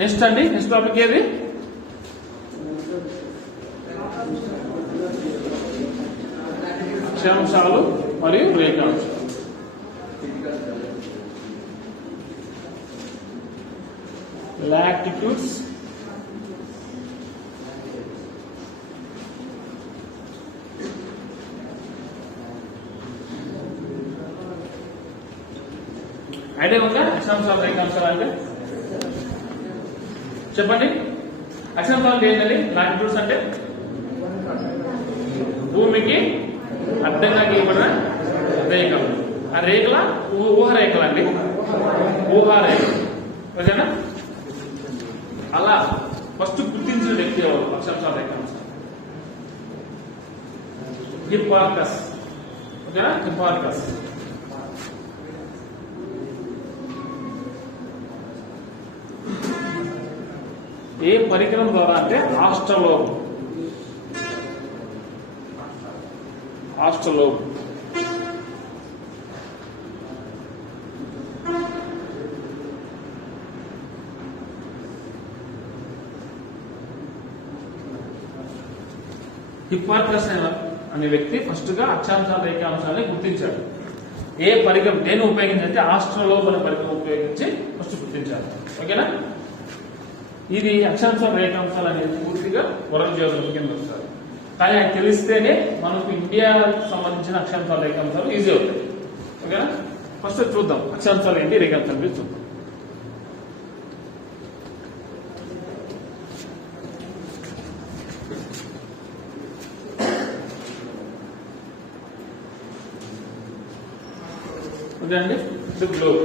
Next అండి, next topic ఏది? అక్షాంశాలు మరియు రేఖాంశాలు. లాటిట్యూడ్స్ ఐడియా ఉందా? అక్షాంశాలు రేఖాంశాలు అంటే చెప్పండి. అక్షాంశాలు ఏంటండి? లాటిట్యూడ్స్ అంటే భూమికి అడ్డంగా గీయబడిన రేఖలు. ఆ రేఖల ఊహరేఖలు అండి, ఊహారేఖలు. ఓకేనా? అలా ఫస్ట్ గుర్తించిన వ్యక్తి ఎవరు? అక్షాంశాల రేఖాంశాలు హిప్పార్కస్. ఓకేనా? హిప్పార్కస్. ఏ పరికరం ద్వారా అంటే ఆస్ట్రోలోబ్. ఆస్ట్రోలోబ్ హిప్పార్కస్ అనే వ్యక్తి ఫస్ట్ గా అక్షాంశాల రేఖాంశాలని గుర్తించాడు. ఏ పరికరం దేన్ని ఉపయోగించి? ఆస్ట్రోలోబ్ అనే పరికరం ఉపయోగించి ఫస్ట్ గుర్తించాడు. ఓకేనా? ఇది అక్షాంశాల రేఖాంశాలు అనేది పూర్తిగా వరల్డ్ కింద వస్తారు. కానీ అది తెలిస్తేనే మనకు ఇండియాకి సంబంధించిన అక్షాంశాల రేఖాంశాలు ఈజీ అవుతాయి. ఓకేనా? ఫస్ట్ చూద్దాం అక్షాంశాలు ఏంటి, రేఖాంశాలు ఏంటి చూద్దాం. ఓకే అండి, ఇది గ్లోబ్.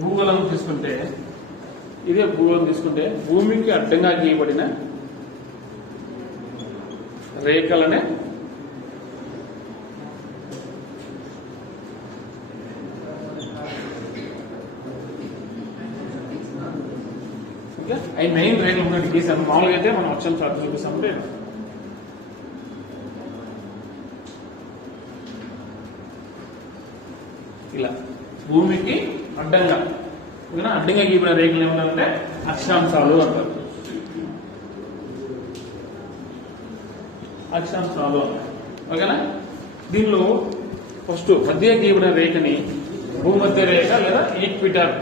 భూగోళం తీసుకుంటే, ఇదే భూగోళం తీసుకుంటే భూమికి అడ్డంగా గీయబడిన రేఖలనే అవి మెయిన్ రేఖలు ఉన్నట్టు గీసాను. మామూలుగా అయితే మనం అక్షాంశాలు చూపిస్తామంటే ఇలా భూమికి అడ్డంగా అడ్డంగా గీయబడిన రేఖలు ఏమన్నారంటే అక్షాంశాలు అంటారు. అక్షాంశాలు. ఓకేనా? దీనిలో ఫస్ట్ మధ్య గీయబడిన రేఖని భూమధ్య రేఖ లేదా ఈక్విటర్.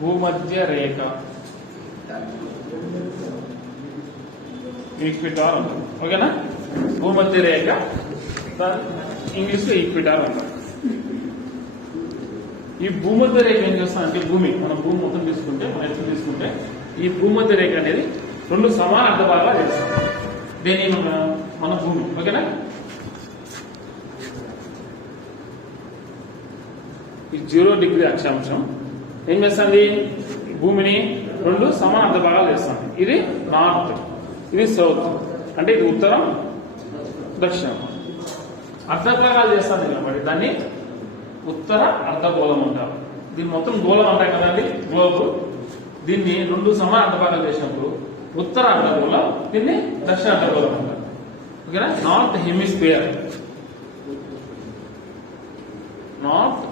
భూమధ్య రేఖ, ఈక్విటార్ అంటారు. ఓకేనా? భూమధ్య రేఖ ఇంగ్లీష్ లో ఈక్విటార్ అంటారు. ఈ భూమధ్య రేఖ ఏం చేస్తా అంటే మన భూమి మొత్తం తీసుకుంటే, మన ఎత్తు తీసుకుంటే ఈ భూమధ్య రేఖ అనేది రెండు సమాన అర్ధభాగాలు చేస్తాం. దీన్ని మన భూమి. ఓకేనా? ఈ 0 డిగ్రీ అక్షాంశం ఏం చేస్తుంది? భూమిని రెండు సమాన అర్ధభాగాలు చేస్తుంది. ఇది నార్త్, ఇది సౌత్. అంటే ఇది ఉత్తరం, దక్షిణం. అర్ధభాగాలు చేస్తుంది కాబట్టి దాన్ని ఉత్తర అర్ధగోళం అంటారు. దీన్ని మొత్తం గోళం అంటాయి కదండి, గ్లోబ్. దీన్ని రెండు సమాన అర్ధభాగాలు చేసినప్పుడు ఉత్తర అర్ధగోళం, దీన్ని దక్షిణ అర్ధగోళం అంటారు. ఓకేనా? North hemisphere, north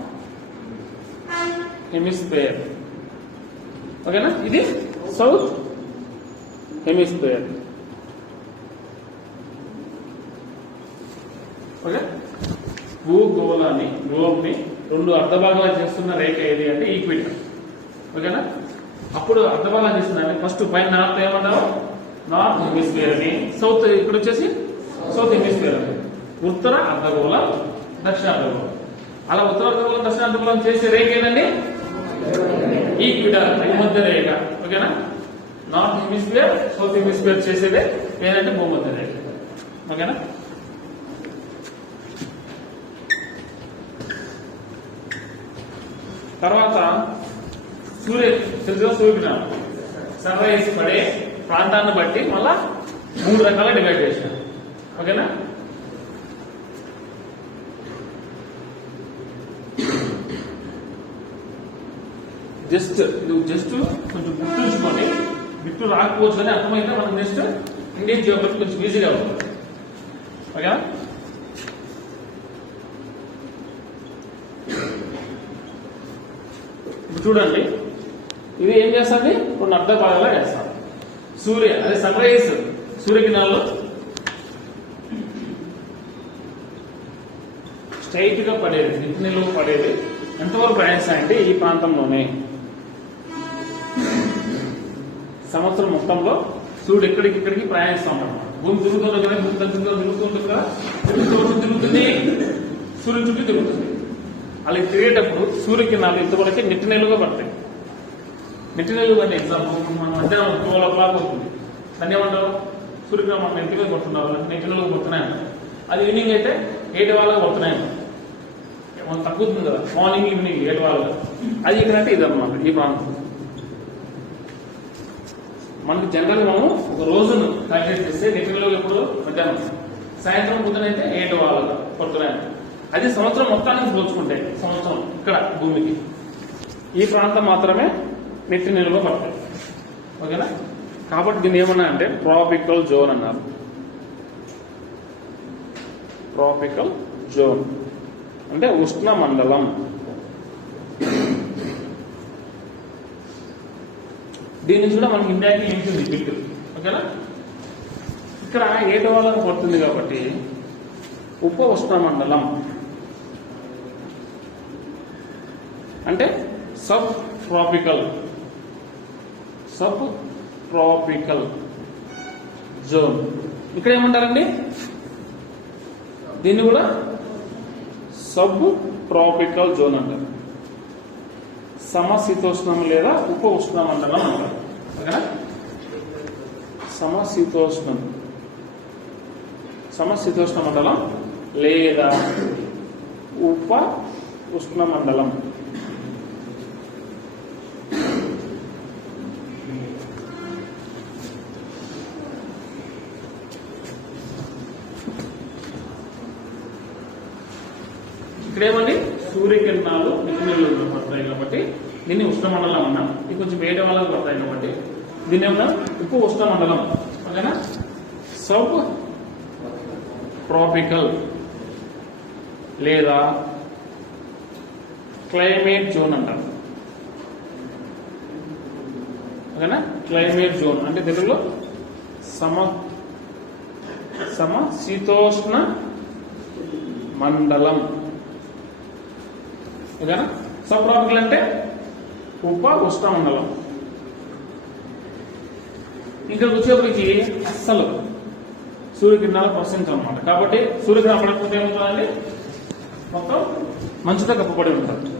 hemisphere. ఓకేనా? ఇది సౌత్ హెమిస్ఫియర్. ఓకే? భూగోళాన్ని, గ్లోబ్ ని రెండు అర్ధభాగాలు చేస్తున్న రేఖ ఏది అంటే ఈక్విటర్. ఓకేనా? అప్పుడు అర్ధభాగాలు చేస్తుందంటే ఫస్ట్ పైన నార్త్ ఏమంటారు? నార్త్ హెమిస్ఫియర్ అని. సౌత్ ఇక్కడ వచ్చేసి సౌత్ హెమిస్ఫియర్ అని. ఉత్తర అర్ధగోళం, దక్షిణ అర్ధగోళం. అలా ఉత్తర అర్ధగోళం, దక్షిణ అర్ధగోళం చేసే రేఖ ఏదండి? ఈక్విటర్, భూమధ్య రేఖ. ఓకేనా? నార్త్ హెమిస్ఫియర్, సౌత్ హెమిస్ఫియర్ చేసేదే ఏదంటే భూమధ్య రేఖ. ఓకేనా? తర్వాత సూర్యకిరణం సన్ రైజ్ పడే ప్రాంతాన్ని బట్టి మళ్ళా 3 రకాలుగా డివైడ్ చేశారు. ఓకేనా? జస్ట్ కొంచెం గుర్తుంచుకొని, బిట్టు రాకపోవచ్చు అని అర్థమైతే మనం నెక్స్ట్ ఇండియన్ జియోగ్రఫీ కొంచెం ఈజీగా ఉంటుంది. ఓకేనా? చూడండి, ఇది ఏం చేస్తుంది? రెండు అర్ధ భాగాలుగా చేస్తాం. అదే సన్ రైజ్ సూర్యకిరణాలు స్ట్రైట్ గా పడేది, నిట్టు నిలువు పడేది ఎంతవరకు ప్రయాణిస్తాయంటే ఈ ప్రాంతంలోనే. సంవత్సరం మొత్తంలో సూర్యుడు ఇక్కడికి ప్రయాణిస్తూ ఉంటాడు. భూమి తిరుగుతుంది కదా, తిరుగుతుంది కదా, తిరుగుతుంది, సూర్యుని చుట్టూ తిరుగుతుంది. అలా తిరిగేటప్పుడు సూర్యకిరణాలు ఇంతవరకు నిట్టు నిలువుగా పడతాయి. నిట్టు నిలువు అంటే ఎగ్జాంపుల్ మన మధ్యాహ్నం 12 o'clock అవుతుంది, దాన్ని ఏమంటారు? సూర్యకిరణం మనం నెట్టిగా కొడుతున్నారు, నిట్టు నిలువు కొడుతున్నాయి. అది ఈవినింగ్ అయితే 8 వాళ్ళగా కొడుతున్నాయి, మనం తగ్గుతుంది కదా, మార్నింగ్ ఈవినింగ్ 7 వాళ్ళగా. అది ఇక్కడంటే ఇదన్నమాట ఈ ప్రాంతం. మనకి జనరల్ మనం ఒక రోజును క్యాలిక్యులేట్ చేస్తే నిట్టు ఎప్పుడు మధ్యాహ్నం, సాయంత్రం పొద్దునైతే 8 వాళ్ళగా కొడుతున్నాయి. అది సంవత్సరం మొత్తానికి పోల్చుకుంటే సంవత్సరం ఇక్కడ భూమికి ఈ ప్రాంతం మాత్రమే నిట్టు నిలువ పడతాయి. ఓకేనా? కాబట్టి దీన్ని ఏమన్నా అంటే ట్రాపికల్ జోన్ అన్నారు. ట్రాపికల్ జోన్ అంటే ఉష్ణ మండలం. దీని నుంచి కూడా మనకి ఇండియాకి లింక్ ఉంది బిల్లు. ఓకేనా? ఇక్కడ 7 వాళ్ళకు పడుతుంది కాబట్టి ఉప ఉష్ణ మండలం అంటే సబ్ ట్రాపికల్ జోన్. ఇక్కడ ఏమంటారండి? దీన్ని కూడా సబ్ ట్రాపికల్ జోన్ అంటారు. సమశీతోష్ణం లేదా ఉప ఉష్ణ మండలం అంటారు. ఓకేనా? సమశీతోష్ణ మండలం లేదా ఉప ఉష్ణ మండలం. ఇక్కడేమండి? సూర్యకిరణాలు నిట్టు నిలువుగా పడతాయి కాబట్టి దీన్ని ఉష్ణమండలం అన్నాం. ఇది కొంచెం వేడి వాళ్ళకి పడతాయి కాబట్టి దీన్ని ఏమన్నా ఉప ఉష్ణమండలం. ఓకేనా? సబ్ ట్రాపికల్ లేదా క్లైమేట్ జోన్ అంటారు. ఓకేనా? క్లైమేట్ జోన్ అంటే తెలుగులో సమశీతోష్ణ మండలం. ఓకేనా? సబ్ ట్రాపికల్ అంటే ఉప ఉష్ణ మండలం. ఇంకా వచ్చేప్పటికి అస్సలు సూర్యకిరణాలు ప్రసరించనమాట. కాబట్టి సూర్యకిరణం పడకపోతే ఏమవుతుందండి? మొత్తం మంచుతో కప్పబడి ఉంటుంది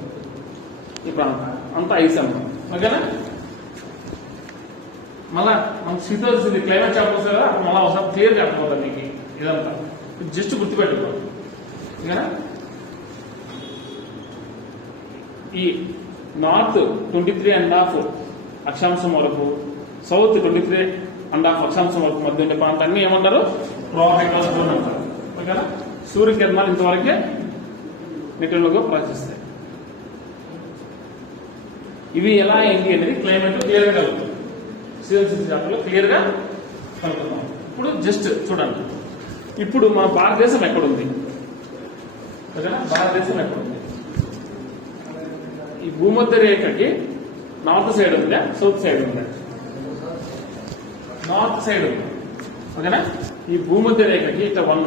ఈ ప్రాంతం అంతా, ఐస్ అన్నమాట. ఓకేనా? మళ్ళా మనకు శీతోష్ణ క్లైమేట్ చాప్టర్ వస్తుంది కదా, మళ్ళీ ఒకసారి క్లియర్గా అర్థమవుతుంది మీకు ఇదంతా. జస్ట్ గుర్తుపెట్టుకో. ఓకేనా? ఈ నార్త్ 23.5 అక్షాంశం వరకు, సౌత్ 23.5 అక్షాంశం వరకు మధ్య ఉండే ప్రాంతాన్ని ఏమంటారు? ట్రాపికల్ జోన్ అంటారు. ఓకేనా? సూర్యకిరణాలు ఇంతవరకే నిట్టులుగా ప్రవహిస్తాయి. ఇవి ఎలా ఏంటి అనేది క్లైమేట్ క్లియర్గా కలుగుతుంది. సీజన్ చాప్టర్లో క్లియర్గా కలుగుతున్నాం. ఇప్పుడు జస్ట్ చూడండి, ఇప్పుడు మన భారతదేశం ఎక్కడుంది? ఓకేనా? భారతదేశం ఎక్కడుంది? ఈ భూమధ్య రేఖకి నార్త్ సైడ్ ఉందా, సౌత్ సైడ్ ఉందా? నార్త్ సైడ్ ఉంది. ఓకేనా? ఈ భూమధ్య రేఖకి ఇట్లా 1,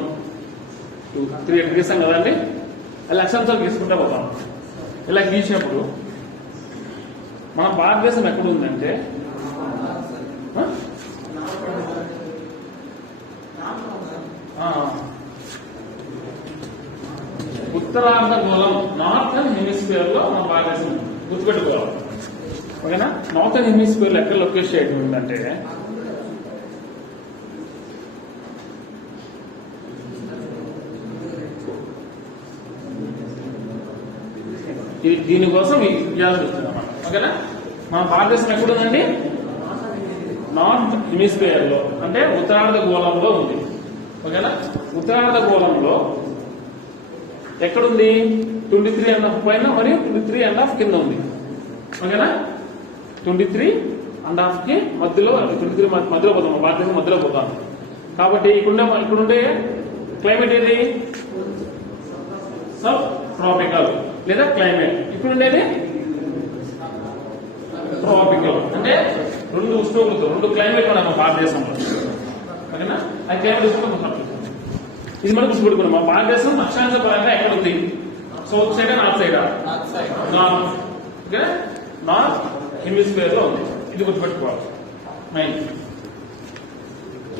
2, 3 అట్లా గీస్తాం కదండి. అలా అక్షాంశాలు గీసుకుంటా పోతాం. ఇలా గీసినప్పుడు మన భారతదేశం ఎక్కడ ఉందంటే ఉత్తరార్ధ గోళం, నార్థన్ హెమిస్ఫియర్ లో మన భారతదేశం గుర్తుపెట్టుకోవాలి. ఓకేనా? నార్థన్ హెమిస్ఫియర్ లో ఎక్కడ లొకేషన్ చేయడం ఉందంటే దీనికోసం ఈ విద్యార్థులు వస్తున్నాం. ఓకేనా? మన భారతదేశం ఎక్కడుందండి? నార్త్ హెమిస్ఫియర్ లో అంటే ఉత్తరార్ధ గోళంలో ఉంది. ఓకేనా? ఉత్తరార్ధ గోళంలో ఎక్కడుంది? 23.5 పైన మరియు 23.5 కింద ఉంది. ఓకేనా? 23.5 కి మధ్యలో, 23 మధ్యలో పోతాం, భారతదేశం మధ్యలో పోతాం. కాబట్టి ఇక్కడుండే క్లైమేట్ ఏది? సబ్ ట్రాపికల్ లేదా క్లైమేట్. ఇప్పుడు ఉండేది ట్రాపికల్ అంటే రెండు ఉష్ణోగ్రతలు, రెండు క్లైమేట్ మన భారతదేశంలో. ఓకేనా? అది క్లైమేట్ ఉష్ణోగ్రత. ఇది మనం గుర్తుపెట్టుకున్నాం. మా భారతదేశం అక్షాంశ పరంగా ఎక్కడ ఉంది? సౌత్ సైడా నార్త్ సైడా? నార్త్. ఓకే, నార్త్ హెమిస్ఫియర్ లో ఉంది. ఇది గుర్తుపెట్టుకోవాలి. మైండ్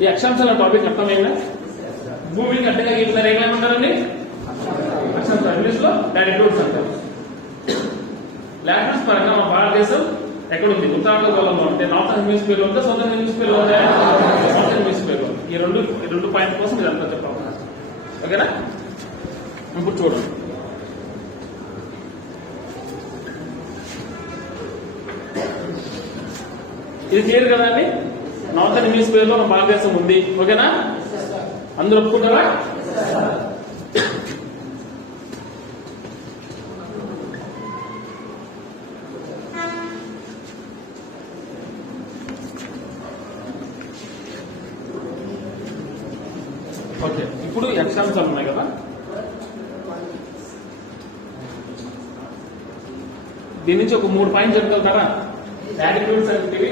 ఈ అక్షాంశాల టాపిక్ అర్థమైందా? భూమికి అడ్డంగా గీతున్నారు ఏమంటారండి? అక్షాంశాలు ఇంగ్లీష్ లో లాటిట్యూడ్స్ అంటారు. లాటిట్యూడ్స్ పరంగా మా భారతదేశం ఎక్కడ ఉంది? ఉత్తరార్ధగోళంలో అంటే నార్త్ హెమిస్ఫియర్ లో ఉందా, సౌత్ హెమిస్ఫియర్ లో ఉందా? నార్త్ హెమిస్ఫియర్ లో. ఈ రెండు పాయింట్ కోసం ఇదంతా చెప్పాలి. ఓకేనా? ఇప్పుడు చూడండి, ఇది క్లియర్ కదా అండి? నార్థన్ హెమిస్ఫియర్ లో మన భారతదేశం ఉంది. ఓకేనా? అందరూ ఒప్పుకుంటారా? ఓకే, ఇప్పుడు అక్షాంశాలు ఉన్నాయి కదా, దీని నుంచి ఒక 3 పాయింట్స్ చెప్పగలుగుతారా? లాటిట్యూడ్స్ అనేవి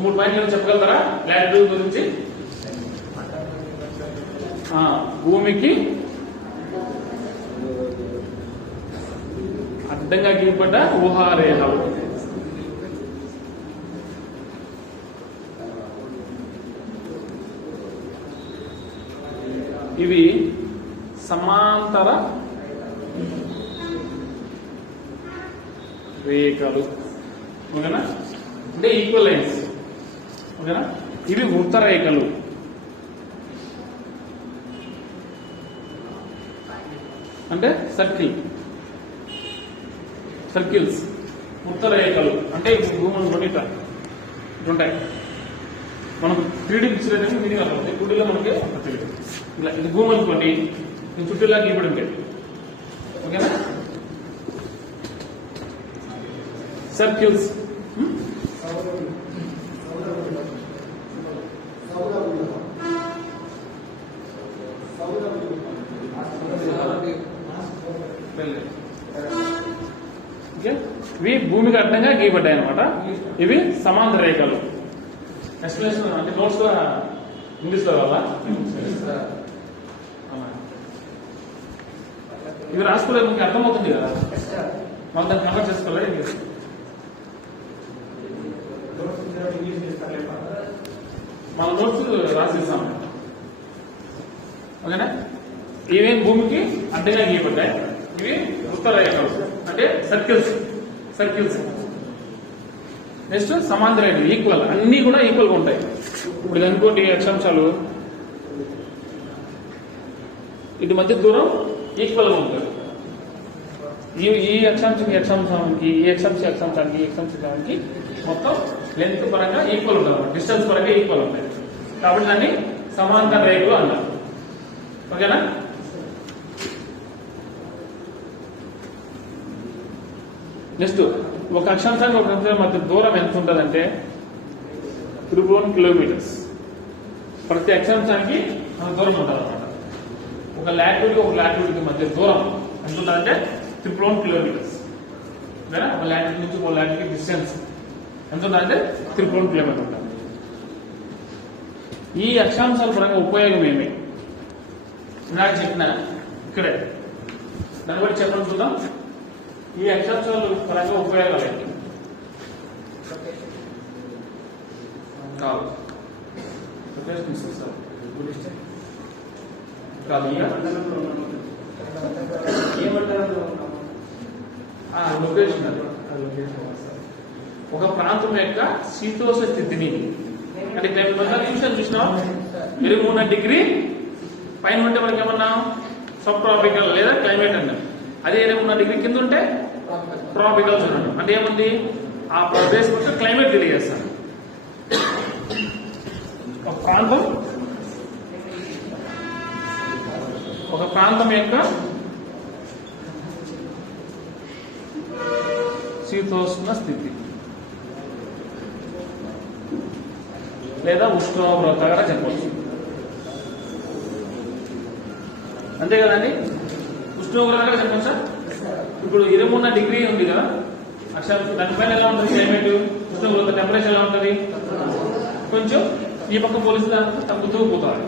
3 పాయింట్లు చెప్పగలుగుతారా లాటిట్యూడ్ గురించి? భూమికి అడ్డంగా గీయబడ్డ ఊహారేఖలు. ఇవి సమాంతర రేఖలు. ఓకేనా? అంటే ఈక్వల్ లైన్స్. ఓకేనా? ఇవి వృత్త రేఖలు. అంటే సర్కిల్స్. వృత్త రేఖలు అంటే భూములు బట్టి ఉంటాయి. మనకు 3D పిక్చర్ అనేది మీనింగ్ అవుతుంది. 2Dలో మనకి ఇలా ఇది భూమి అనుకోండి, ఇది చుట్టూలా గీపడి ఉంటాయి. ఓకేనా? సర్కిల్స్. ఇవి భూమికి అడ్డంగా గీయబడ్డాయి అనమాట. ఇవి సమాంతర రేఖలు. ఎక్స్ప్లెనేషన్ అంటే నోట్స్ కూడా ఇంగ్లీష్ లో వల్ల ఇవి రాసుకోలేదు, మీకు అర్థమవుతుంది కదా, మాకు దాన్ని కన్వర్ట్ చేసుకోలేదు ఇంగ్లీష్. మన నోట్స్ రాసిస్తాం. ఓకేనా? ఇవేం భూమికి అడ్డంగా గీయబడ్డాయి. ఇవి వృత్త రేఖలు అంటే సర్కిల్స్. నెక్స్ట్ సమాంతర రేఖలు, ఈక్వల్. అన్ని కూడా ఈక్వల్ గా ఉంటాయి. ఇప్పుడు అనుకోండి అక్షాంశాలు, ఇటు మధ్య దూరం ఈక్వల్ గా ఉంటుంది. ఈ అక్షాంశానికి మొత్తం లెంత్ పరంగా ఈక్వల్ ఉంటుంది, డిస్టెన్స్ పరంగా ఈక్వల్ ఉంటాయి. కాబట్టి దాన్ని సమాంతర రేఖలు అన్నారు. ఓకేనా? నెక్స్ట్ ఒక అక్షాంశానికి ఒక అక్షాంశం మధ్య దూరం ఎంత ఉంటుందంటే 3 కిలోమీటర్స్. ప్రతి అక్షాంశానికి అంత దూరం ఉంటుంది అనమాట. ఒక లాటిట్యూడ్ కి మధ్య దూరం ఎంత ఉంటుందంటే 3 కిలోమీటర్స్. ఒక లాటిట్యూడ్ నుంచి ఒక లాటిట్యూడ్ డిస్టెన్స్ ఎంత ఉంటుందంటే 3 కిలోమీటర్ ఉంటుంది. ఈ అక్షాంశాల పరంగా ఉపయోగం ఏమి? నాకు చెప్పిన ఇక్కడే దాన్ని బట్టి చెప్పడం చూద్దాం. ఈ అక్షాంశాలు పరంగా ఉపయోగాలు ఏంటి? లొకేషన్. ఒక ప్రాంతం యొక్క శీతోష్ణ స్థితిని అంటే నిమిషాలు చూసినాం. 23 డిగ్రీ పైన ఉంటే మనకి ఏమన్నా సబ్ ట్రాపికల్ లేదా క్లైమేట్ అన్నాం. అదే 23 డిగ్రీ కింద ఉంటే ట్రాపికల్స్ అన్నాడు. అంటే ఏముంది? ఆ ప్రదేశం యొక్క క్లైమేట్ తెలియజేస్తాను. ఒక ప్రాంతం యొక్క శీతోష్ణ స్థితి లేదా ఉష్ణోగ్రతగా చెప్పవచ్చు. అంతే కదండి? ఉష్ణోగ్రత చెప్పండి. ఇప్పుడు 23 డిగ్రీ ఉంది కదా అక్షాంశం, దానిపైన ఎలా ఉంటుంది క్లైమేట్, ఉష్ణోగ్రత టెంపరేచర్ ఎలా ఉంటుంది, కొంచెం ఈ పక్క పోలిస్తే తగ్గుతూ పోతుంది.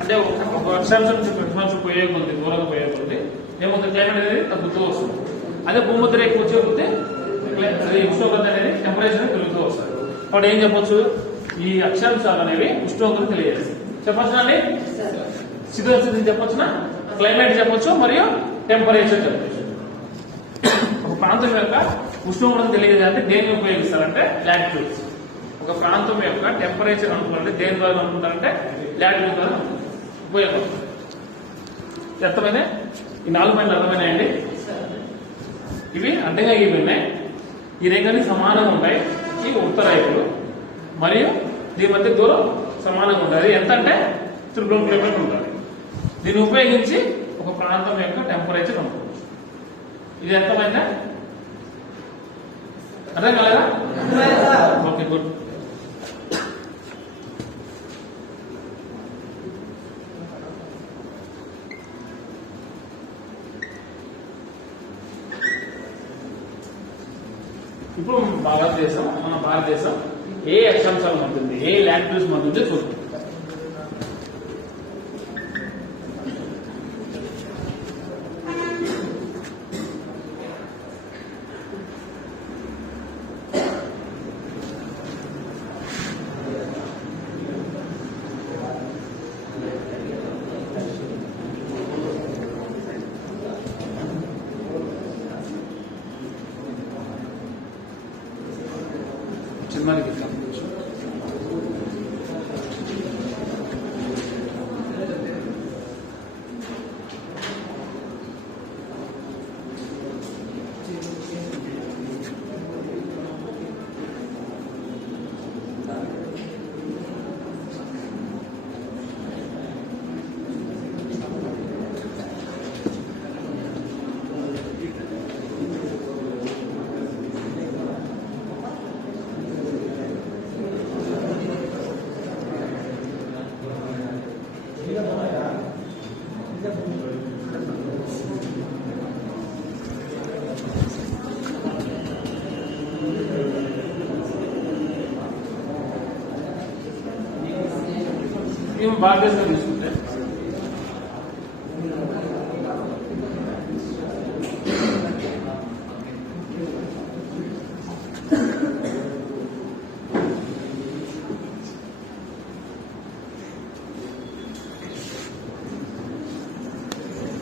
అంటే ఒక అక్షాంశం పోయే కొద్ది దూరంగా పోయే కొద్ది ఏమవుతుంది, క్లైమేట్ అనేది తగ్గుతూ వస్తుంది. అదే భూమధ్య రేఖ వచ్చే కొద్ది ఉష్ణోగ్రత అనేది టెంపరేచర్ పెరుగుతూ వస్తుంది. కాబట్టి ఏం చెప్పొచ్చు, ఈ అక్షాంశాలు అనేవి ఉష్ణోగ్రత తెలియజేస్తాయి. చెప్పొచ్చునా అండి, శీతోష్ణ చెప్పొచ్చునా, క్లైమేట్ చెప్పొచ్చు మరియు టెంపరేచర్ చెప్పొచ్చు. ఒక ప్రాంతం యొక్క ఉష్ణోగ్రత తెలియజేయాలంటే దేన్ని ఉపయోగిస్తారంటే లాటిట్యూడ్స్. ఒక ప్రాంతం యొక్క టెంపరేచర్ అనుకుంటే దేని ద్వారా అనుకుంటారంటే లాటిట్యూడ్ ద్వారా ఉపయోగపడుతుంది. అర్థమైనా, ఈ 4 పాయింట్లు అర్థమైనాయండి. ఇవి అడ్డంగా ఇవి ఈ రేఖని సమానంగా ఉంటాయి. ఈ ఉత్తర రేఖలు మరియు దీని మధ్య దూరం సమానంగా ఉంటుంది. ఎంత అంటే 3 కిలోమీటర్లు ఉంటుంది. దీన్ని ఉపయోగించి ఒక ప్రాంతం యొక్క టెంపరేచర్ ఉంటుంది. ఇది ఎంతమైందా, అర్థం కాలేదా? Okay, good. ఇప్పుడు మన భారతదేశం ఏ అక్షాంశాలు ఉంటుంది, ఏ లాటిట్యూడ్స్ ఉంటుందో చూద్దాం. చిన్నకి మేము భారతదేశంలో తీసుకుంటే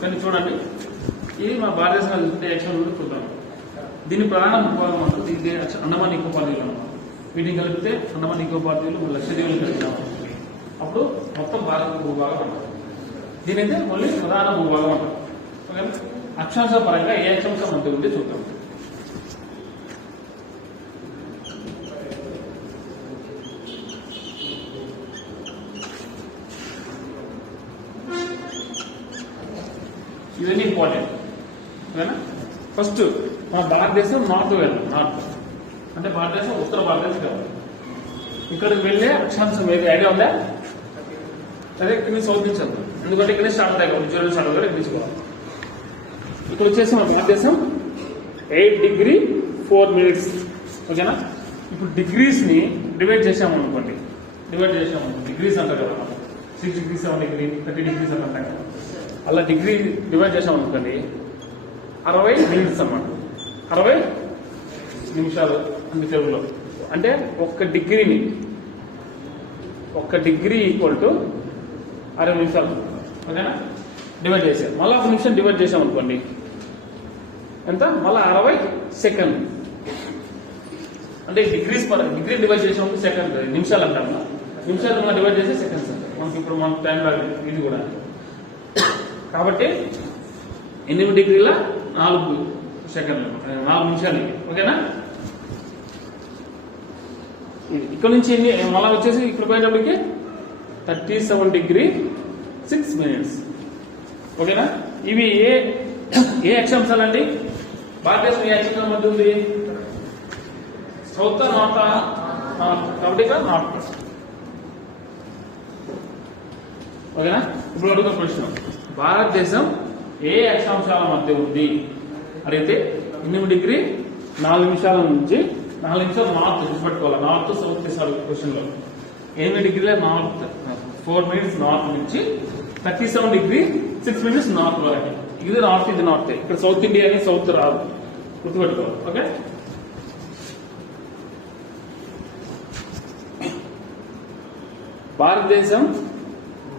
కానీ చూడండి, ఇది మా భారతదేశంలో చూస్తే యాక్షన్ చూద్దాం. దీని ప్రధాన భూభాగం అంటుంది ఇది అండమాన్ నికోబార్ దీవులు అన్నమాట. వీటిని కలిపితే అండమాన్ నికోబార్ దీవులు లక్షద్వీపులు కలిపినాము. అప్పుడు మొత్తం భారత భూభాగం అంటారు. దీనైతే మళ్ళీ ప్రధాన భూభాగం అంటారు. అక్షాంశ పరంగా ఏ అక్షాంశం అంతే ఉంటే చూద్దాం. ఇవన్నీ ఇంపార్టెంట్ ఓకేనా. ఫస్ట్ మన భారతదేశం నార్త్ వెళ్ళాం. నార్త్ అంటే భారతదేశం ఉత్తర భారతదేశం కావాలి. ఇక్కడికి వెళ్ళే అక్షాంశం ఏది ఐడియా ఉందా? అదే ఇక్కడ నుంచి సౌత్ నుంచి వెళ్తాం, ఎందుకంటే ఇక్కడ స్టార్ట్ అవుతాయి కాబట్టి జూలై స్టార్ట్ అవుతాయి. ఇక్కడ నుంచి పోవాలి. ఇక్కడ వచ్చేసి మన భారతదేశం 8 డిగ్రీ 4 మినిట్స్ ఓకేనా. ఇప్పుడు డిగ్రీస్ ని డివైడ్ చేసామనుకోండి, డిగ్రీస్ అంటారు కదా, 6 డిగ్రీ 7 డిగ్రీ 30 డిగ్రీస్ అని అంటాం కదా. అలా డిగ్రీ డివైడ్ చేసామనుకోండి 60 మినిట్స్ అన్నమాట. 60 నిమిషాలు అంటే తెలుగులో. అంటే 1 డిగ్రీ ఈక్వల్ టు 60 నిమిషాలు ఓకేనా. డివైడ్ చేసాం, మళ్ళీ 1 నిమిషం డివైడ్ చేసాం అనుకోండి ఎంత, మళ్ళీ 60 సెకండ్. అంటే డిగ్రీ డివైడ్ చేసాము సెకండ్, నిమిషాలు అంటాము. నిమిషాలు మనం డివైడ్ చేసే సెకండ్స్ అంటారు. మనకి ఇప్పుడు మనకు టైం రాదు ఇది కూడా. కాబట్టి 8 డిగ్రీల 4 సెకండ్లు 4 నిమిషాలు ఓకేనా. ఇక్కడ నుంచి మళ్ళా వచ్చేసి ఇక్కడ పోయేటప్పటికి 37 డిగ్రీ 6 మినిట్స్ ఓకేనా. ఇవి ఏ అక్షాంశాలు అండి? భారతదేశం ఏ అక్షాంశం ఉంటుంది? సౌత్ నార్త్, కాబట్టి నార్త్ ఓకేనా. ఇప్పుడు అడుగుతున్న ప్రశ్న, భారతదేశం ఏ అక్షాంశాల మధ్య ఉంది అడిగితే 8 డిగ్రీ 4 నిమిషాల నుంచి 4 నిమిషాలు నార్త్ గుర్తుపెట్టుకోవాలి. నార్త్ సౌత్ తీసాడు క్వశ్చన్ లో. 8 డిగ్రీల నార్త్ 4 మినిట్స్ నార్త్ నుంచి 37 డిగ్రీ 6 మినిట్స్ నార్త్ వరకు. ఇది నార్త్, ఇది నార్త్. ఇక్కడ సౌత్ ఇండియా అని సౌత్ రాదు, గుర్తుపెట్టుకోవాలి. ఓకే, భారతదేశం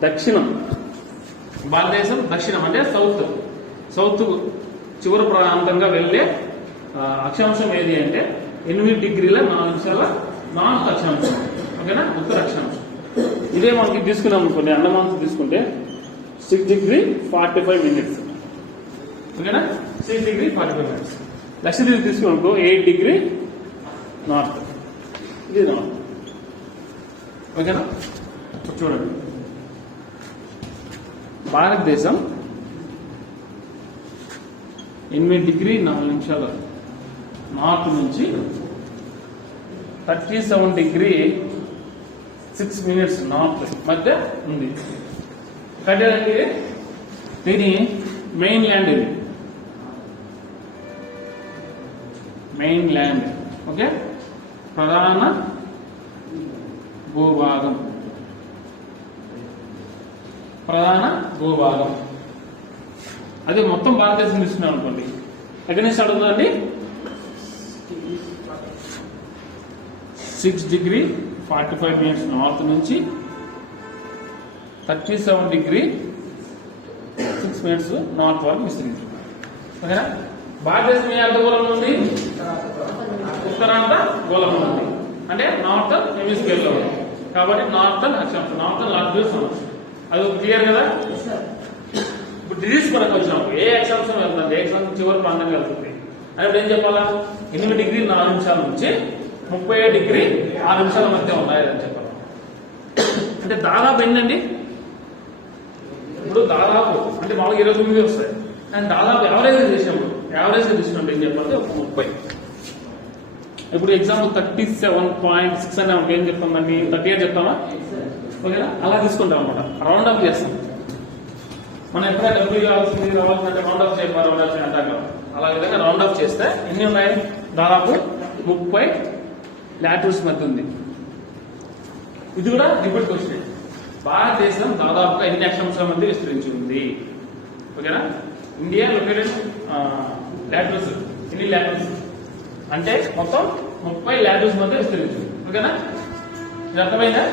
దక్షిణం అంటే సౌత్ చివరి ప్రాంతంగా వెళ్ళే అక్షాంశం ఏది అంటే 8 డిగ్రీల 4 నిమిషాల నార్త్ అక్షాంశం. ఓకేనా, ఉత్తర అక్షాంశం. ఇదే మనకి తీసుకున్నాం అనుకోండి, అండమాన్స్ తీసుకుంటే 6 డిగ్రీ 45 మినిట్స్. ఓకేనా, 6 డిగ్రీ 45 మినిట్స్. లక్షద్వీప్ తీసుకున్నాం 8 డిగ్రీ నార్త్, ఇది నార్త్. ఓకేనా, చూడండి, భారతదేశం 8 డిగ్రీ 4 నిమిషాల నార్త్ నుంచి 37 డిగ్రీ 6 మినిట్స్ నార్త్ మధ్య ఉంది. కట్టేదండి దీని మెయిన్ ల్యాండ్, ఇది మెయిన్ ల్యాండ్. ఓకే, ప్రధాన భూభాగం, అదే మొత్తం భారతదేశం తీసుకున్నాం అనుకోండి. ఎక్కడి నుంచి అడుగుతుందండి? 6 డిగ్రీ 45 మినిట్స్ నార్త్ నుంచి 37 డిగ్రీ 6 మినిట్స్ నార్త్ వరకు విస్తరించింది. ఓకేనా, భారతదేశం ఏ అర్ధగోళంలో ఉంది? ఉత్తరార్ధ గోళంలో ఉంది, అంటే నార్థన్ హెమిస్ఫియర్ లో ఉంది. కాబట్టి నార్థన్ అక్షాంశం, నార్థన్ లాంటిట్యూడ్. అది క్లియర్ కదా? ఇప్పుడు డిజీజ్ మనకు వచ్చినప్పుడు ఏ అక్షాంశం వెళ్తుంది, ఏ అక్షాంశం చివరి ప్రాంతంగా వెళ్తుంది అని ఏం చెప్పాలా? 8 డిగ్రీ 4 నిమిషాల నుంచి 37 డిగ్రీ 6 నిమిషాల మధ్య ఉన్నాయని చెప్పాలి. అంటే దాదాపు ఏంటండి? ఇప్పుడు దాదాపు అంటే మామూలుగా 29 వస్తాయి, కానీ దాదాపు యావరేజ్ చేసినప్పుడు తీసుకున్నప్పుడు ఏం చెప్పాలి? 30. ఇప్పుడు ఎగ్జాంపుల్ 37.6 అని ఏం చెప్తామండి? 38 చెప్తామా? ఓకేనా, అలా తీసుకుంటాం అనమాట. రౌండ్ అప్ చేస్తాం. మనం ఎప్పుడైనా డబ్బులు కావాల్సింది రావాల్సిందంటే రౌండ్ అప్ చేయమా, రౌండ్ అప్ చేయంటాం. అలా విధంగా రౌండ్ అప్ చేస్తే ఎన్ని ఉన్నాయి? దాదాపు 30 లాటిట్యూడ్స్ మధ్య ఉంది. ఇది కూడా రిపీట్ క్వశ్చన్. భారతదేశం దాదాపుగా ఎన్ని అక్షాంశాల మధ్య విస్తరించి ఉంది? ఓకేనా, ఇండియా లొకేటెడ్ లాటిట్యూడ్స్ ఎన్ని లాటిట్యూడ్స్ అంటే మొత్తం 30 లాటిట్యూడ్స్ మధ్య విస్తరించింది. ఓకేనా, ఇది అర్థమైందా?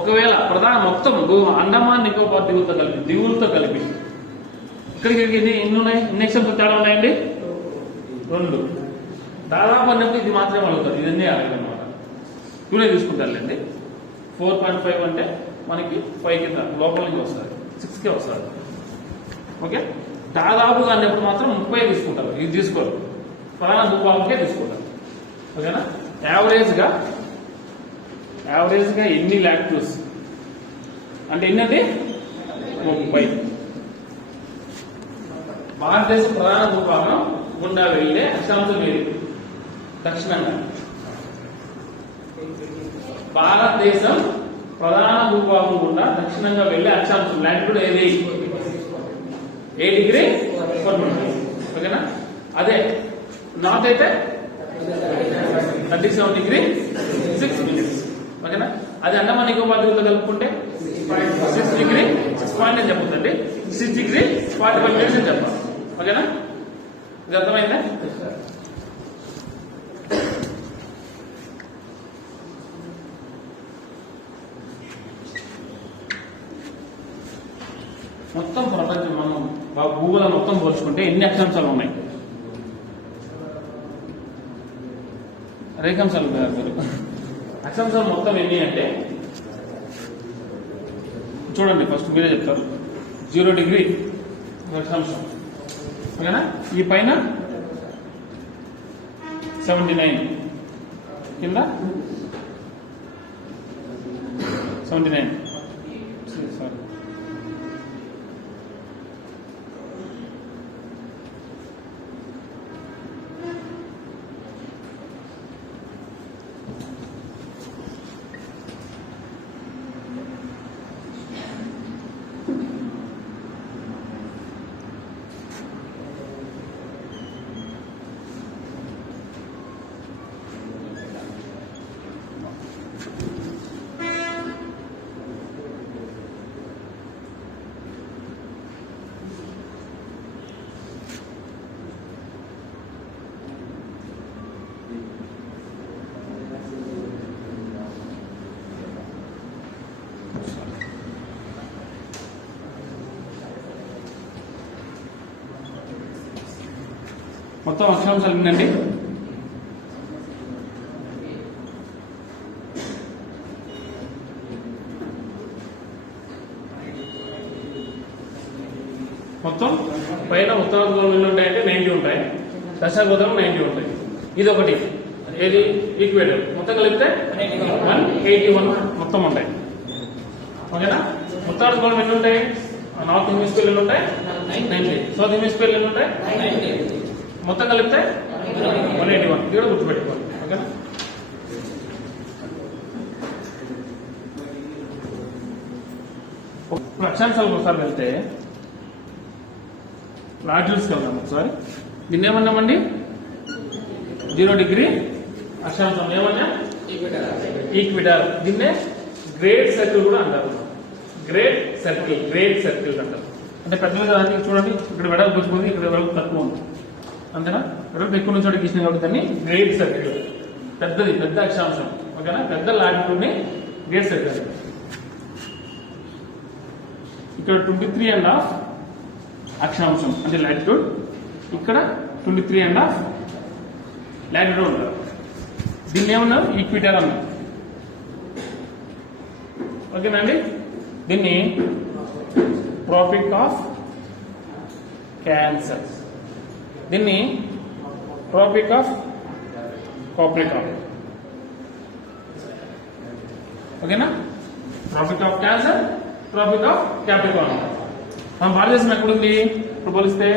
ఒకవేళ ప్రధాన మొత్తం అండమాన్ నికోబార్ దీవులతో కలిపి ఇక్కడికి ఎన్ని ఉన్నాయి? ఎన్ని ఎగ్జాంపుల్ తేడా ఉన్నాయండి? 2. దాదాపు అన్నప్పుడు ఇది మాత్రమే అడుగుతారు, ఇదన్నీ అడగనమాట. 2 తీసుకుంటారులేండి. 4.5 అంటే మనకి 5 కింద లోపల నుంచి వస్తుంది, 6కే వస్తుంది. ఓకే, దాదాపుగా అన్నప్పుడు మాత్రం 30 తీసుకుంటారు, ఇది తీసుకోరు. ప్రధాన భూభాగంకే తీసుకుంటారు. ఓకేనా, యావరేజ్గా ఎన్ని లాటిట్యూడ్స్ అంటే ఎన్నది? 30. భారతదేశ ప్రధాన భూభాగం గుండా వెళ్ళే అక్షాంశం ఏది? దక్షిణంగా. భారతదేశం ప్రధాన భూభాగం గుండా దక్షిణంగా వెళ్ళే అక్షాంశం లాటిట్యూడ్ ఏది? 8 డిగ్రీ 4 మినిట్స్. ఓకేనా, అదే నార్త్ అయితే 37 డిగ్రీ 6 మినిట్స్. ఓకేనా, అది అండమాన్ నికోబార్ దీవులతో కలుపుకుంటే 6 డిగ్రీ 6 పాయింట్ అని చెప్పొద్దండి, 6 డిగ్రీ 45 మినిట్స్ అని చెప్పాలి. ఓకేనా, ఇది అర్థమైందా? మొత్తం ప్రపంచం మనం భూగోళం మొత్తం పోల్చుకుంటే ఎన్ని అక్షాంశాలు ఉన్నాయి? రేఖాంశాలు మీరు అక్షాంశాలు మొత్తం ఎన్ని అంటే చూడండి, ఫస్ట్ మీరే చెప్తారు. 0 డిగ్రీ అక్షాంశం. ఓకేనా, ఈ పైన 79, కింద 79. సారీ, మొత్తం అక్షాంశాలు వినండి. మొత్తం పైన ఉత్తరార్ధగోళం ఎన్ని ఉంటాయంటే 90 ఉంటాయి, దశాగోళం 90 ఉంటాయి. ఇది ఒకటి ఏది ఈక్వేటర్ మొత్తం కలిపితే 181 మొత్తం ఉంటాయి. ఓకేనా? ఉత్తరార్ధగోళం ఎన్ని ఉంటాయి? నార్త్ హెమిస్ఫియర్ ఎన్ని ఉంటాయి? 90. సౌత్ హెమిస్ఫియర్ ఎన్ని ఉంటాయి? 90. మొత్తం కలిపితే 181. ఇది కూడా గుర్తుపెట్టుకోవాలి. ఓకేనా? అక్షాంశాలకు ఒకసారి వెళ్తే లాటిట్యూడ్స్ వెళ్దాం ఒకసారి. దీన్ని ఏమన్నామండి? 0 డిగ్రీ అక్షాంశం ఏమన్నా? ఈక్విటర్. దీన్నే గ్రేట్ సర్కిల్ కూడా అంటారు. గ్రేట్ సర్కిల్ అంటారు. అంటే పెద్దగా చూడండి, ఇక్కడ వెడల్పు వచ్చింది, ఇక్కడ వెడల్పు తక్కువ ఉంది, అంతేనా? వెడల్పు ఎక్కువ నుంచి చోట గీసిన కాబట్టి దాన్ని గ్రేట్ సర్కిల్, పెద్దది, పెద్ద అక్షాంశం. ఓకేనా? పెద్ద లాటిట్యూడ్ ని గ్రేట్ సర్కిల్. ఇక్కడ 23.5 అక్షాంశం అంటే లాటిట్యూడ్, ఇక్కడ 23.5 లాటిట్యూడ్ ఉంటారు. దీన్ని ఏమన్నారు? ఈక్విటర్ అన్నారు. ఓకేనండి? దీన్ని ట్రాపిక్ ఆఫ్ క్యాన్సర్, దీన్ని ట్రాపిక్ ఆఫ్ కాప్రికాన్. ఓకేనా? Tropic of cancer, tropic of capricorn. మన భారతదేశం ఎక్కడుంది ఇప్పుడు పోలిస్తే?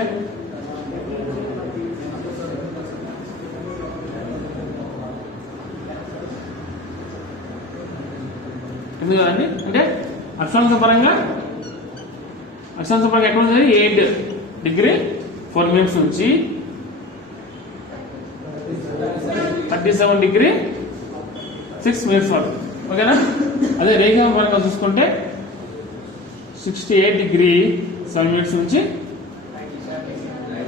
ఎందుకు కదండి? అంటే అక్షాంశ పరంగా ఎక్కడ ఉంది? 8 డిగ్రీ 4 మినిట్స్ నుంచి 37 డిగ్రీ 6 మినిట్స్ వరకు. ఓకేనా? అదే రేఖా పరంగా చూసుకుంటే 68 డిగ్రీ 7 మినిట్స్ నుంచి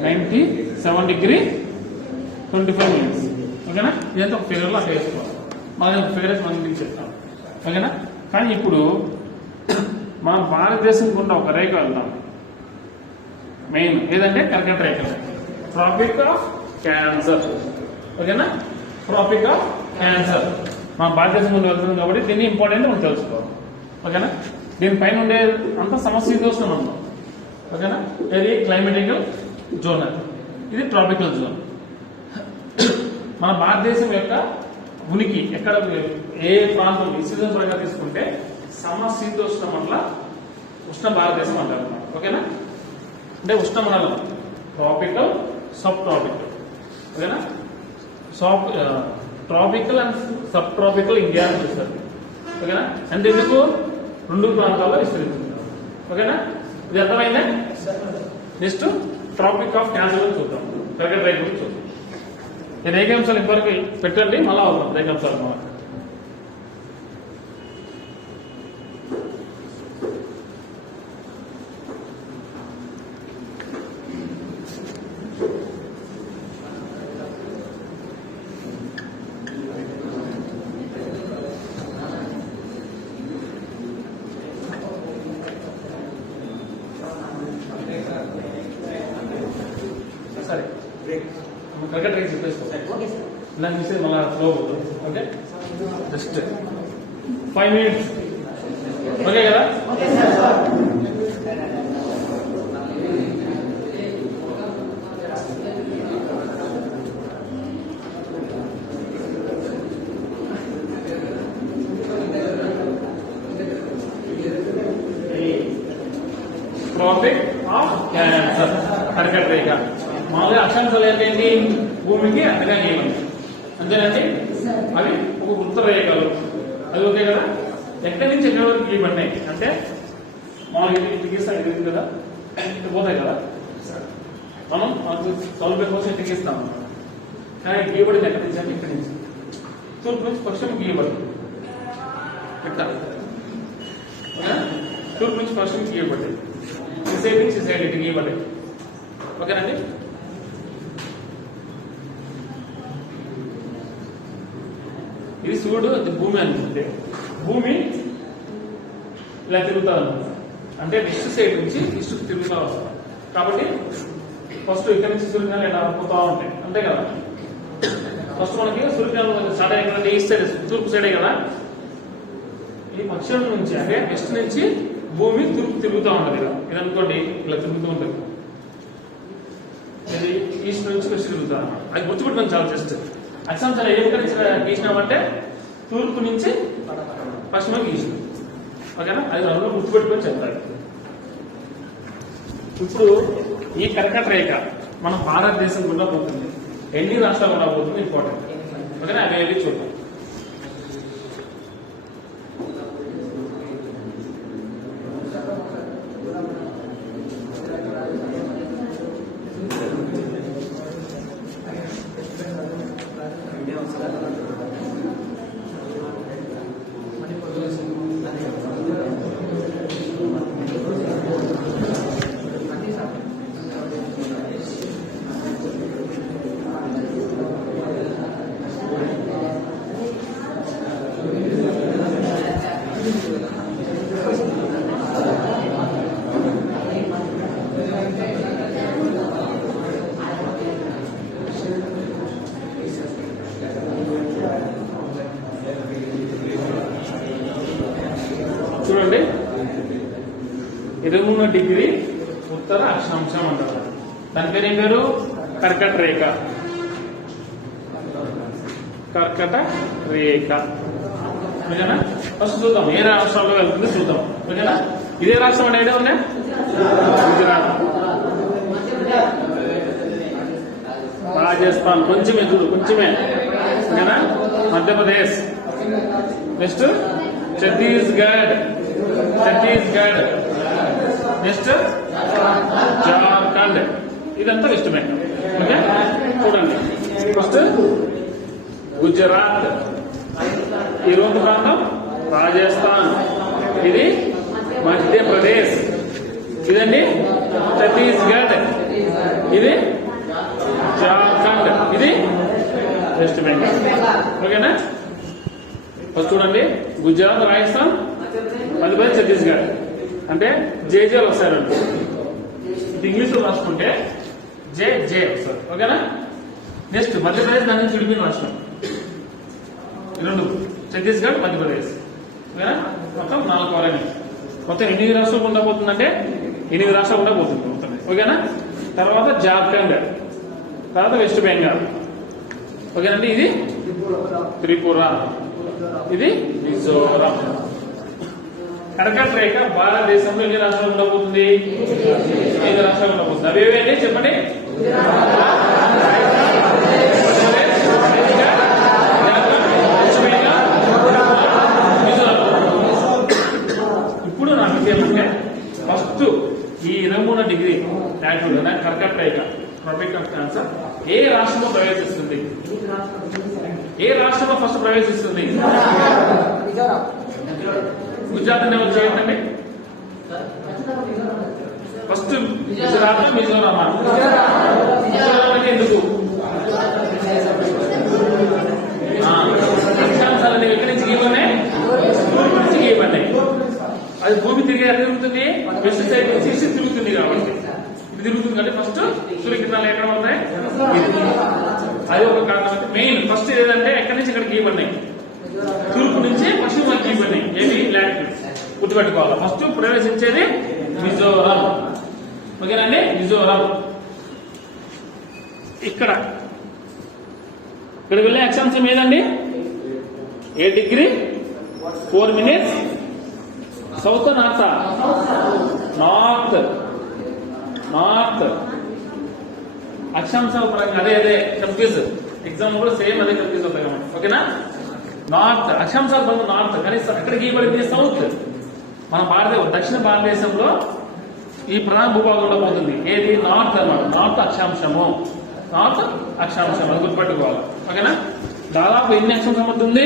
97 డిగ్రీ 25 మినిట్స్. ఓకేనా? ఇదంతా ఒక ఫిగర్లో అట్లా వేసుకోవాలి. మనం ఒక ఫిగర్ మనం మీకు చెప్తాం. ఓకేనా? కానీ ఇప్పుడు మన భారతదేశం గుండా ఒక రేఖ వెళ్దాం. మెయిన్ ఏదంటే కర్కట రేఖ, ట్రాపిక్ ఆఫ్ క్యాన్సర్. ఓకేనా? ట్రాపిక్ ఆఫ్ క్యాన్సర్ మన భారతదేశం గుండా వెళ్తుంది కాబట్టి దీన్ని ఇంపార్టెంట్ మనం తెలుసుకోవాలి. ఓకేనా? దీనిపైన ఉండే అంత సమశీతోష్ణ ఉన్నాం. ఓకేనా? ఇది క్లైమేటికల్ జోన్, ఇది ట్రాపికల్ జోన్. మన భారతదేశం యొక్క ఉనికి ఎక్కడ, ఏ ప్రాంతం, ఈ సీజన్ పరంగా తీసుకుంటే సమశీతోష్ణ మండల ఉష్ణ భారతదేశం అంటారు. ఓకేనా? అంటే ఉష్ణ మండలం ట్రాపికల్, సబ్ ట్రాపికల్. ఓకేనా? Tropical and sub tropical India అని చూస్తారు. ఓకేనా? అంటే ఎందుకు 2 ప్రాంతాల్లో విస్తరించింది. ఓకేనా? ఇది అర్థమైందా? నెక్స్ట్ ట్రాపిక్ ఆఫ్ క్యాన్సర్ చూద్దాం, కర్కట రేఖ గురించి చూద్దాం. ఈ రేఖాంశాలు ఇంతవరకు పెట్టండి, మళ్ళా అవుతాం రేఖాంశాలు. మనం సరే కర్కట రేఖ చెప్పేస్తాం. నాకు మిస్ మళ్ళీ స్లో అవుతుంది. Okay, just 5 minutes. ఓకే కదా? ట్రాపిక్ ఆఫ్ క్యాన్సర్, కర్కట రేఖ. మామూలుగా అక్షాంశాలు ఏంటండి? భూమికి అంతగా నియమం, అంతేనండి? అవి ఒక వృత్త రేఖలు, అది ఓకే కదా? ఎక్కడి నుంచి ఎక్కడి వరకు గీయబడినాయి అంటే మామూలుగా ఇటు గీస్తాం, ఇది కదా, ఇటు పోతాయి కదా. మనం సౌలభ్యం కోసం ఇటు గీస్తాం. కానీ గీయబడింది ఎక్కడి నుంచి అంటే ఇక్కడి నుంచి, తూర్పు నుంచి పశ్చిమ గీయబడింది. ఇట్లా తూర్పు నుంచి పశ్చిమ గీయబడింది, ఈ సైడ్ నుంచి ఈ సైడ్ ఇటు గీయబడింది. ఓకేనండి? ఇది సూర్యుడు, అది భూమి అనుకుంటే భూమి ఇలా తిరుగుతా ఉంది అంటే ఈస్ట్ సైడ్ నుంచి ఈస్ట్ తిరుగుతా వస్తాం. కాబట్టి ఫస్ట్ ఇక్కడ నుంచి సూర్యకిరణాలు ఇలా పోతా ఉంటాయి, అంతే కదా. ఫస్ట్ మనకి సూర్యకిరణాలు స్టార్ట్ అయ్యి ఈస్ట్ సైడ్, తూర్పు సైడే కదా. ఈ పశ్చిమ నుంచి అంటే వెస్ట్ నుంచి భూమి తూర్పు తిరుగుతూ ఉంటుంది ఇలా. ఇది అనుకోండి ఇలా తిరుగుతూ ఉంటుంది. ఇది ఈస్ట్ నుంచి వెస్ట్ తిరుగుతా అన్నమాట. అది గుర్తుపెట్టుకుని చాలా జస్ట్ అక్షాంశాలు ఏం గీసినామంటే తూర్పు నుంచి పశ్చిమకి గీసినాం, ఓకేనా. అది అందులో గుర్తుపెట్టుకొని చెప్తారు. ఇప్పుడు ఈ కర్కట రేఖ మన భారతదేశం గుండా పోతుంది, ఎన్ని రాష్ట్రాలు గుండా పోతుంది ఇంపార్టెంట్, ఓకేనా. అవి చూద్దాం. చూడండి, 23 డిగ్రీ ఉత్తర అక్షాంశం అంటారు. దాని పేరు ఏం పేరు? కర్కట రేఖ. కర్కట రేఖ, ఓకేనా. ఫస్ట్ చూద్దాం ఏ రాష్ట్రంలో వెళ్తుంది చూద్దాం, ఓకేనా. ఇదే రాష్ట్రం అంటే ఐడియా ఉందా? గుజరాత్, రాజస్థాన్, కొంచెమే చూడు, కొంచెమే, ఓకేనా. మధ్యప్రదేశ్, నెక్స్ట్ ఛత్తీస్గఢ్, నెక్స్ట్ జార్ఖండ్, ఇదంతా వెస్ట్ బెంగాల్, ఓకే. చూడండి, ఫస్ట్ గుజరాత్, ఈ రెండు ప్రాంతం రాజస్థాన్, ఇది మధ్యప్రదేశ్, ఇదండి ఛత్తీస్గఢ్, ఇది జార్ఖండ్, ఇది వెస్ట్ బెంగాల్, ఓకేనా. ఫస్ట్ చూడండి, గుజరాత్, రాజస్థాన్, మధ్యప్రదేశ్, ఛత్తీస్గఢ్ అంటే జేజేలు వస్తారండి. ఇది ఇంగ్లీష్లో రాసుకుంటే జే వస్తారు, ఓకేనా. నెక్స్ట్ మధ్యప్రదేశ్ దాని నుంచి విడిపోయిన రాష్ట్రం, రెండు ఛత్తీస్గఢ్, మధ్యప్రదేశ్, ఓకేనా. మొత్తం 4 కాలనీ. మొత్తం 8 రాష్ట్రాలు గుండా పోతుందంటే 8 రాష్ట్రాలు గుండా పోతుంది మొత్తం, ఓకేనా. తర్వాత జార్ఖండ్, తర్వాత వెస్ట్ బెంగాల్, ఓకేనండి. ఇది త్రిపుర, ఇది మిజోరం. కర్కట రేఖ భారతదేశంలో ఎన్ని రాష్ట్రాలు ఉండబోతుంది? 5 రాష్ట్రాలు ఉండబోతుంది. అవేవేంటి చెప్పండి? ఇప్పుడు నాకు ఏమంటే ఫస్ట్ ఈ 23 డిగ్రీ యాక్చువల్ కర్కట రేఖ ట్రాపిక్ ఆఫ్ క్యాన్సర్ ఏ రాష్ట్రంలో ప్రవేశిస్తుంది? ఏ రాష్ట్రంలో ఫస్ట్ ప్రవేశిస్తుంది? గుజరాత్ అనే వచ్చేయండి. ఫస్ట్ గుజరాత్, మిజోరాం. మిజోరాం అంటే ఎందుకు? అక్షాంశాలు అనేవి ఎక్కడి నుంచి గీయబడినాయి? తూర్పు నుంచి గీయబడినాయి. అది భూమి తిరిగి ఎక్కడ తిరుగుతుంది? వెస్ట్ సైడ్ నుంచి ఈస్ట్ తిరుగుతుంది కాబట్టి ఇది తిరుగుతుంది. అంటే ఫస్ట్ సూర్యకిరణాలు ఎక్కడ పడతాయి? అది ఒక కారణం. అంటే మెయిన్ ఫస్ట్ ఏదంటే ఎక్కడి నుంచి ఇక్కడ గీయబడినాయి? తూర్పు నుంచి పశ్చిమ గీయబడినాయి. ఏమి లాటిట్యూడ్ గుర్తుపెట్టుకోవాలి. ఫస్ట్ ప్రవేశించేది మిజోరాం, ఓకేనండి. మిజోరాం ఇక్కడికి వెళ్ళే అక్షాంశం ఏదండి? 8 డిగ్రీ 4 మినిట్స్ సౌత్, నార్త్ అక్షాంశాల పరంగా అదే కన్ఫ్యూజ్. ఎగ్జామ్ కూడా సేమ్ అదే కన్ఫ్యూజ్ అవుతాయి కాబట్టి, ఓకేనా. నార్త్ అక్షాంశాల పరంగా నార్త్, కానీ అక్కడ గీయబడింది సౌత్. మన దక్షిణ భారతదేశంలో ఈ ప్రధాన భూభాగంలో పోతుంది ఏది? నార్త్ అన్నమాట. నార్త్ అక్షాంశము అది గుర్తుపెట్టుకోవాలి, ఓకేనా. దాదాపు ఎన్ని అక్షాంశం అవుతుంది?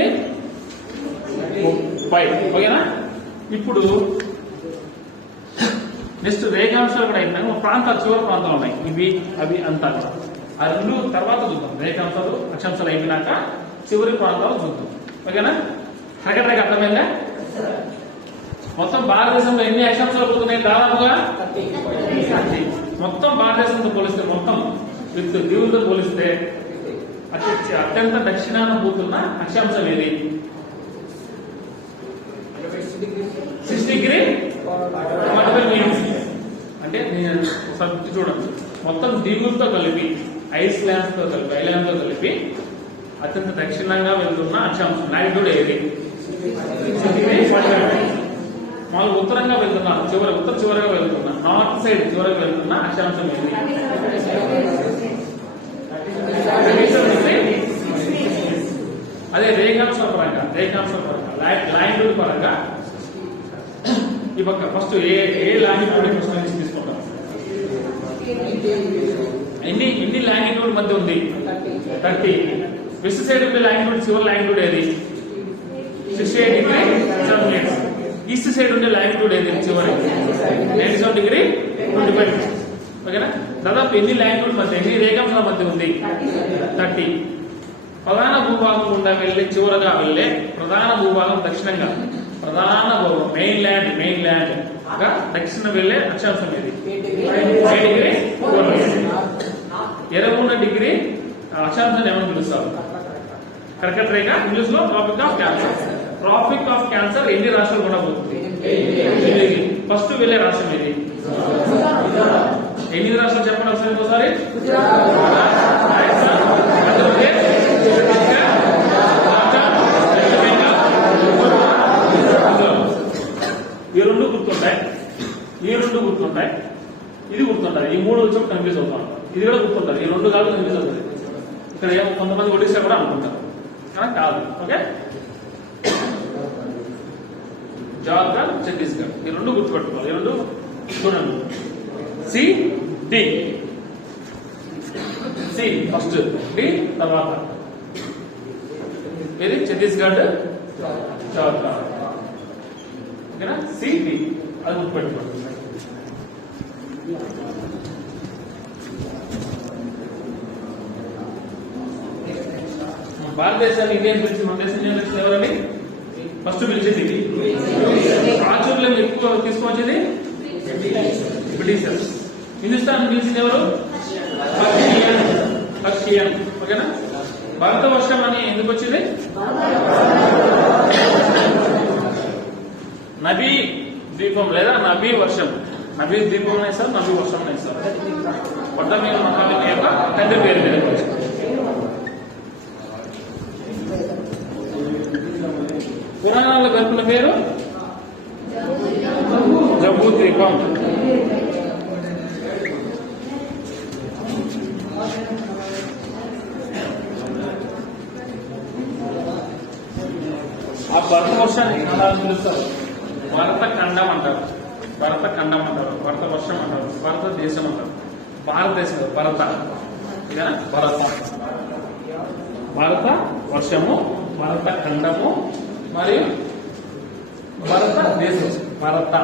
30, ఓకేనా. ఇప్పుడు నెక్స్ట్ రేఖాంశాలు కూడా అయిపోయినాయి. ప్రాంతాలు చివరి ప్రాంతాలు ఉన్నాయి, ఇవి అవి అంతా. ఆ రెండు తర్వాత చూద్దాం. రేఖాంశాలు అక్షాంశాలు అయిపోయినాక చివరి ప్రాంతాలు చూద్దాం, ఓకేనా. కర్కట రేఖ అర్థమైందా? మొత్తం భారతదేశంలో ఎన్ని అక్షాంశాలు పోతున్నాయి? దాదాపుగా 30. మొత్తం భారతదేశంతో పోలిస్తే మొత్తం విత్ దీవులతో పోలిస్తే అత్యంత దక్షిణాన పోతున్న అక్షాంశం ఏది? 6 డిగ్రీ 45 మినిట్స్. అంటే నేను ఒకసారి చూడండి, మొత్తం దీవులతో కలిపి ఐలాండ్ తో కలిపి అత్యంత దక్షిణంగా వెళ్తున్న అక్షాంశం లాటిట్యూడ్ ఏది? 6 డిగ్రీ 45. మామూలు ఉత్తరంగా వెళ్తున్నా ఉత్తర చివరగా వెళ్తున్నా నార్త్ సైడ్ చివరగా వెళ్తున్న అక్షాంశం ఏది? అదే రేఖాంశాల పరంగా లాటిట్యూడ్ పరంగా ఈ పక్క ఫస్ట్ ఏ లాటిట్యూడ్ ఫస్ట్ నుంచి తీసుకుంటాం? ఎన్ని లాటిట్యూడ్ మధ్య ఉంది? 30. వెస్ట్ సైడ్ ఉండే లాటిట్యూడ్ చివరి లాటిట్యూడ్ ఏది? 68 డిగ్రీ 7 మినిట్స్. ఈస్ట్ సైడ్ ఉండే లాటిట్యూడ్ ఏది చివరి? 97 డిగ్రీ 25 మినిట్స్. ఓకేనా? దాదాపు ఎన్ని లాటిట్యూడ్ మధ్య ఎన్ని రేఖాంశాల మధ్య ఉంది? 30. ప్రధాన భూభాగం గుండా వెళ్ళి చివరగా వెళ్ళే ప్రధాన భూభాగం దక్షిణంగా ప్రధాన మెయిన్ ల్యాండ్ గా దక్షిణ వెళ్ళే అక్షాంశం ఇది 8 డిగ్రీ 21 డిగ్రీ అక్షాంశాన్ని ఏమని పిలుస్తారు? కర్కట రేఖ, ఇంగ్లీష్ లో tropic of cancer. Tropic of cancer ఎన్ని రాష్ట్రాలు కూడా పోతుంది? ఫస్ట్ వెళ్ళే రాష్ట్రం ఏది? ఎన్ని రాష్ట్రాలు చెప్పండి ఒకసారి? ఈ రెండు గుర్తుంటాయి, ఇది గుర్తుంటాయి. ఈ 3 వచ్చి కన్ఫ్యూజ్ అవుతాం. ఇది కూడా గుర్తుంటారు. ఈ 2 కాదు కన్ఫ్యూజ్ అవుతుంది. ఇక్కడ ఏమో కొంతమంది ఒడిశా కూడా అనుకుంటారు కానీ కాదు. ఓకే, జార్ఖండ్, ఛత్తీస్గఢ్ ఈ 2 గుర్తుపెట్టుకోవాలి. ఈ 2 చూడండి. సి డి ఫస్ట్, డి తర్వాత. ఇది ఛత్తీస్గఢ్, జార్ఖండ్. ఓకేనా? సి డి అది గుర్తుపెట్టుకోండి. భారతదేశాన్ని ఇండియన్ పిలిచి మన దేశం ఏం పిలిచింది? ఎవరండి ఫస్ట్ పిలిచింది? ఇది ప్రాచుర్యం ఎక్కువ తీసుకొచ్చేది బ్రిటిషర్స్. హిందుస్థాన్ పిలిచింది ఎవరు? పర్షియన్. ఓకేనా? భారత వర్షం అని ఎందుకు వచ్చింది? నబీ ద్వీపం లేదా నబీ వర్షం. నబీ ద్వీపం వేస్తారు, నబీ వర్షం వేస్తారు. పొట్ట మీద మహావిని యొక్క తండ్రి పేరు మీద వచ్చింది. పురాణాల గర్భుల పేరు జంబూ ద్వీపం. ఆ భరత వర్షాన్ని ఖండాలను పిలుస్తారు. భరత ఖండం అంటారు, భరత ఖండం అంటారు, భరత వర్షం అంటారు, భారతదేశం అంటారు. భారతదేశం భరత, భారత వర్షము, భరత ఖండము మరియు భారతదేశం. భరత